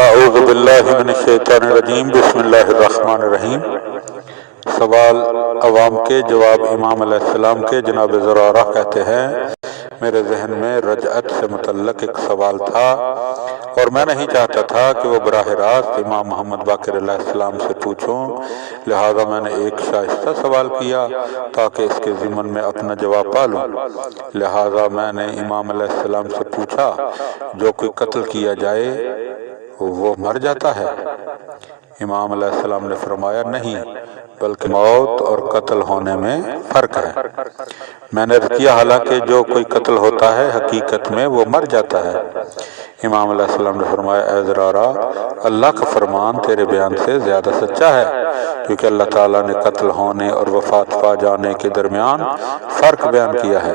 اعوذ باللہ من الشیطان الرجیم، بسم اللہ الرحمن الرحیم۔ سوال عوام کے جواب امام علیہ السلام کے۔ جناب زرارہ کہتے ہیں میرے ذہن میں رجعت سے متعلق ایک سوال تھا اور میں نہیں چاہتا تھا کہ وہ براہ راست امام محمد باقر علیہ السلام سے پوچھوں، لہذا میں نے ایک شائستہ سوال کیا تاکہ اس کے ضمن میں اپنا جواب پالوں۔ لہذا میں نے امام علیہ السلام سے پوچھا، جو کوئی قتل کیا جائے وہ مر جاتا ہے؟ امام علیہ السلام نے فرمایا نہیں، بلکہ موت اور قتل ہونے میں فرق ہے۔ میں نے کیا حالانکہ جو کوئی قتل ہوتا ہے حقیقت میں وہ مر جاتا ہے۔ امام علیہ السلام نے فرمایا اے زرارہ، اللہ کا فرمان تیرے بیان سے زیادہ سچا ہے، کیونکہ اللہ تعالیٰ نے قتل ہونے اور وفات پا جانے کے درمیان فرق بیان کیا ہے،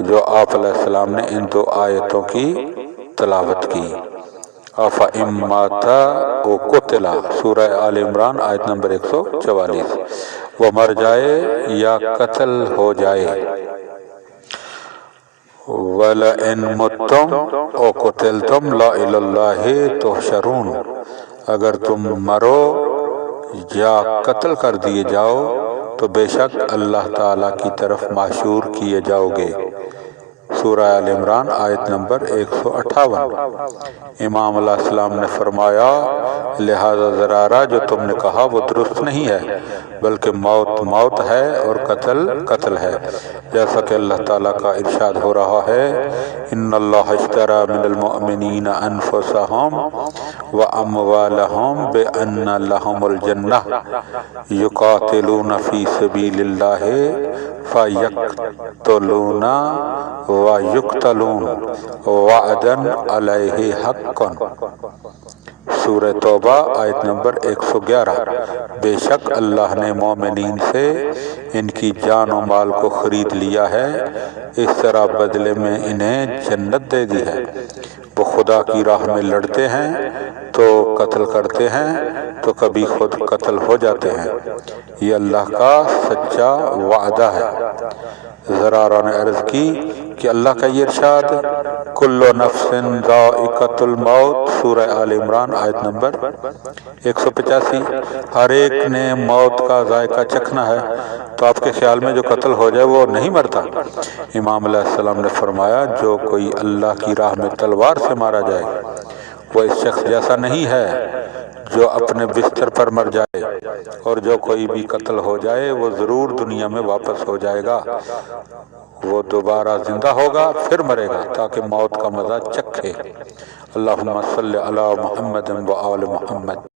جو آپ علیہ السلام نے ان دو آیتوں کی تلاوت کی۔ افإن مات او قتل، سورہ آل عمران آیت نمبر 144۔ وہ مر جائے یا قتل ہو جائے۔ وَلَئِن مُتُّمْ او قتلتم لا إِلَى اللَّهِ تُحْشَرُونَ، اگر تم مرو یا قتل کر دیے جاؤ تو بے شک اللہ تعالیٰ کی طرف معشور کیے جاؤ گے۔ سورہ آل عمران آیت نمبر 158۔ امام علیہ السلام نے فرمایا لہذا زرارہ جو تم نے کہا وہ درست نہیں ہے، بلکہ موت موت ہے اور قتل قتل ہے، جیسا کہ اللہ تعالیٰ کا ارشاد ہو رہا ہے ان اللہ اشتری من المؤمنین انفسهم واموالهم بان لهم الجنہ یقاتلون فی سبیل اللہ فیقتلون ویقتلون وعدا علیہ حقا۔ سورہ توبہ آیت نمبر 111۔ بے شک اللہ نے مومنین سے ان کی جان و مال کو خرید لیا ہے، اس طرح بدلے میں انہیں جنت دے دی ہے۔ وہ خدا کی راہ میں لڑتے ہیں تو قتل کرتے ہیں تو کبھی خود قتل ہو جاتے ہیں، یہ اللہ کا سچا وعدہ ہے۔ زرارہ نے عرض کی کہ اللہ کا یہ ارشاد کل نفس ذائقۃ الموت، سورہ آل عمران آیت نمبر 185، ہر ایک نے موت کا ذائقہ چکھنا ہے، تو آپ کے خیال میں جو قتل ہو جائے وہ نہیں مرتا؟ امام علیہ السلام نے فرمایا جو کوئی اللہ کی راہ میں تلوار سے مارا جائے وہ اس شخص جیسا نہیں ہے جو اپنے بستر پر مر جائے، اور جو کوئی بھی قتل ہو جائے وہ ضرور دنیا میں واپس ہو جائے گا، وہ دوبارہ زندہ ہوگا پھر مرے گا تاکہ موت کا مزہ چکھے۔ اللہم صلی علی محمد و آل محمد۔